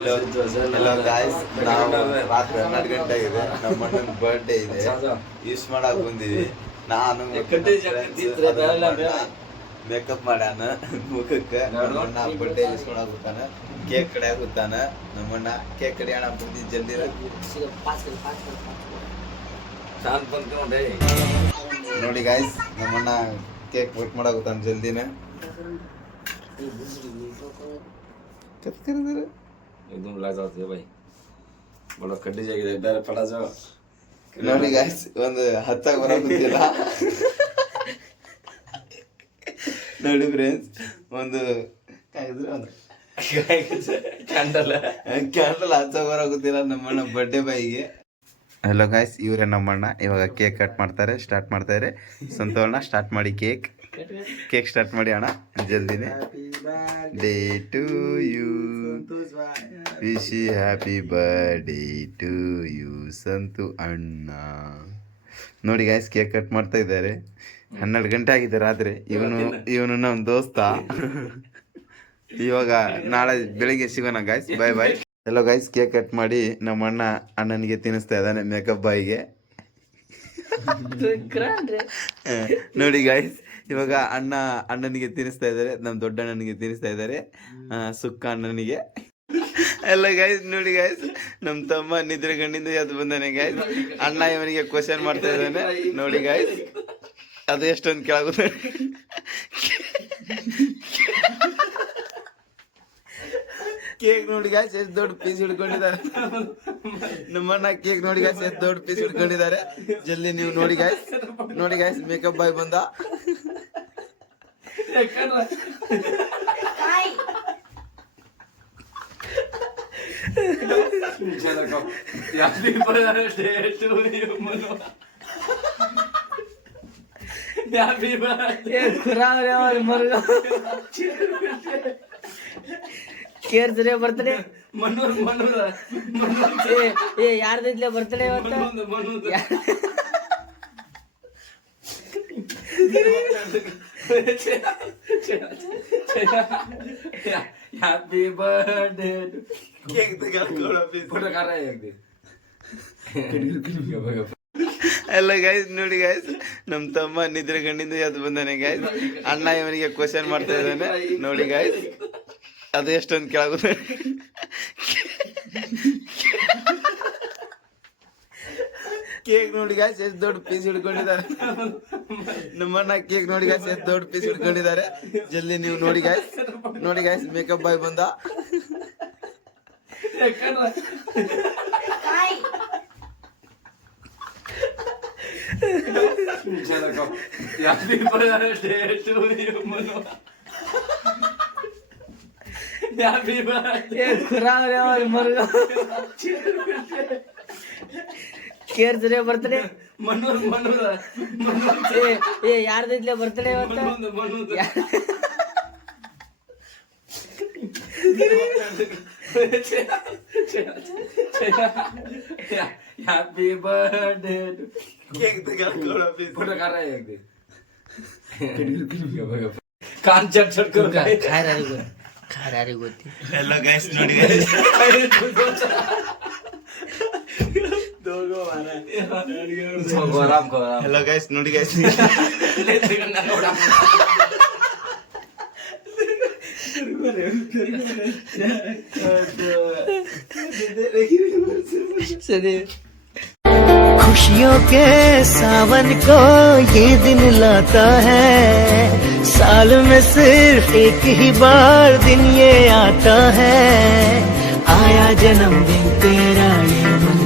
Hello guys, ನಾವು ರಾತ್ರಿ 12 ಗಂಟೆ ಆಗಿದೆ. ನಮ್ಮ ಅಣ್ಣನ ಬರ್ಡೇ ಇದೆ, ವಿಶ್ ಮಾಡಕ್ ಬಂದಿವಿ. ನಾನು ಮೇಕಪ್ ಮಾಡ್ಯಾನ ಮುಖಕ್ಕೆ. ನಮ್ಮಣ್ಣ ಬರ್ಡೇ ವಿಶ್ ಮಾಡಕ್ ಬರ್ತಾನ, ಕೇಕ್ ಕಡಿಯಾಕ ಬರ್ತಾನ. ನಮ್ಮಣ್ಣ ಕೇಕ್ ಕಡಿಯೋಣ ಬಂದಿ ಜಲ್ದಿ. ನೋಡಿ ಗಾಯ್ಸ್, ನಮ್ಮಣ್ಣ ಕೇಕ್ ಕಟ್ ಮಾಡಕ್ ಬರ್ತಾನ ಜಲ್ದಿನ. एकदम लाजा होती है भाई, बड़ा कड्डी जाएगी डर पड़ा जाओ. ನೋಡಿ ಗಾಯ್ಸ್, ಒಂದು ಹತ್ತಾಗ ಬರೋದಿಲ್ಲ. ನೋಡಿ ಫ್ರೆಂಡ್ಸ್, ಒಂದು ಕ್ಯಾಂಡಲ್ ಹಚ್ಚಾಗ ಬರೋಗುತ್ತಿಲ್ಲ ನಮ್ಮಣ್ಣ ಬರ್ಡೇ ಬಾಯಿಗೆ. ಹಲೋ ಗಾಯ್ಸ್, ಇವರೇ ನಮ್ಮಣ್ಣ. ಇವಾಗ ಕೇಕ್ ಕಟ್ ಮಾಡ್ತಾರೆ, ಸ್ಟಾರ್ಟ್ ಮಾಡ್ತಾರೆ. ಸಂತೋಣ ಸ್ಟಾರ್ಟ್ ಮಾಡಿ, ಕೇಕ್ ಸ್ಟಾರ್ಟ್ ಮಾಡಿ ಅಣ್ಣ ಜಲ್ದಿನೇ. Day to you, wish happy birthday to you Santu ಅಣ್ಣ. ನೋಡಿ ಗಾಯ್ಸ್, ಕೇಕ್ ಕಟ್ ಮಾಡ್ತಾ ಇದ್ದಾರೆ. 12 ಗಂಟೆ ಆಗಿದೆ ರಾತ್ರಿ. ಇವನು ನಮ್ಮ ದೋಸ್ತ. ಇವಾಗ ನಾಳೆ ಬೆಳಿಗ್ಗೆ ಸಿಗೋಣ ಗಾಯ್ಸ್, ಬಾಯ್ ಬಾಯ್. ಎಲ್ಲೋ ಗಾಯ್ಸ್, ಕೇಕ್ ಕಟ್ ಮಾಡಿ ನಮ್ಮ ಅಣ್ಣನಿಗೆ ತಿನ್ನಿಸ್ತಾ ಇದ್ದಾನೆ, ಮೇಕಪ್ ಬಾಯಿಗೆ. ನೋಡಿ ಗಾಯ್ಸ್, ಇವಾಗ ಅಣ್ಣನಿಗೆ ತಿನ್ನಿಸ್ತಾ ಇದ್ದಾರೆ, ನಮ್ಮ ದೊಡ್ಡ ಅಣ್ಣನಿಗೆ ತಿನ್ನಿಸ್ತಾ ಇದ್ದಾರೆ, ಸುಕ್ಕ ಅಣ್ಣನಿಗೆ. ಎಲ್ಲ ಗಾಯ್ಸ್ ನೋಡಿ ಗಾಯ್ಸ್, ನಮ್ಮ ತಮ್ಮ ನಿದ್ರೆ ಗಣ್ಣಿಂದ ಎದ್ದು ಬಂದಾನೆ ಗಾಯ್ಸ್. ಅಣ್ಣ ಇವನಿಗೆ ಕ್ವಶನ್ ಮಾಡ್ತಾ ಇದ್ದಾನೆ. ನೋಡಿ ಗಾಯ್ಸ್, ಅದು ಎಷ್ಟೊಂದು ಕೆಳಗುತ್ತೆ. ಕೇಕ್ ನೋಡಿ ಗಾಯ್ಸ್, ಎಷ್ಟು ದೊಡ್ಡ ಪೀಸ್ ಹಿಡ್ಕೊಂಡಿದ್ದಾರೆ ನಮ್ಮಣ್ಣ. ಕೇಕ್ ನೋಡಿ ಗಾಯ್ಸ್, ಎಷ್ಟು ದೊಡ್ಡ ಪೀಸ್ ಹಿಡ್ಕೊಂಡಿದ್ದಾರೆ. ಜಲ್ದಿ ನೀವು ನೋಡಿ ಗಾಯ್ಸ್, ಮೇಕಪ್ ಬಾಯ್ ಬಂದ. ಕೇರ್ಸ್ರೆ ಬರ್ತಡೆ ಯಾರ್ದಿದ್ಲೆ ಬರ್ತಡೆ ಇವತ್ತು. ಹ್ಯಾಪಿ ಬರ್ಡೇ ಎಲ್ಲ ಗಾಯ್ಸ್ ನೋಡಿ ಗಾಯ್ಸ್, ನಮ್ಮ ತಮ್ಮ ನಿದ್ರೆ ಗಣ್ಣಿಂದ ಎದ್ದು ಬಂದಾನೆ ಗಾಯ್ಸ್. ಅಣ್ಣ ಇವನಿಗೆ ಕ್ವಶನ್ ಮಾಡ್ತಾ ಇದ್ದಾನೆ. ನೋಡಿ ಗಾಯ್ಸ್, ಅದು ಎಷ್ಟೊಂದು ಕೆಳಗುತ್ತೆ. ಕೇಕ್ ನೋಡಿ ಗಾಯ್ಸ್, ಎಷ್ಟು ದೊಡ್ಡ ಪೀಸ್ ಹಿಡ್ಕೊಂಡಿದ್ದಾರೆ ನಮ್ಮಣ್ಣ. ಕೇಕ್ ನೋಡಿ ಗಾಯ್ಸ್, ಎಷ್ಟು ದೊಡ್ಡ ಪೀಸ್ ಹಿಡ್ಕೊಂಡಿದ್ದಾರೆ. ಜಲ್ದಿ ನೀವು ನೋಡಿ ಗಾಯ್ಸ್, ಮೇಕಪ್ ಬಾಯ್ ಬಂದ. ಕೇರ್ಸ್ರೆ ಬರ್ತಡೆ ಯಾರ್ದಿದ್ಲೆ ಬರ್ತಡೆ ಇವತ್ತು. ಹ್ಯಾಪಿ ಬರ್ಡೇ कान चट चट करो खारारी गोती. हेलो गाइस ನೋಡಿ गाइस, हेलो गाइस ನೋಡಿ गाइस. खुशियों के सावन को ये दिन लाता है, साल में सिर्फ एक ही बार दिन ये आता है, आया जन्मदिन तेरा ये मन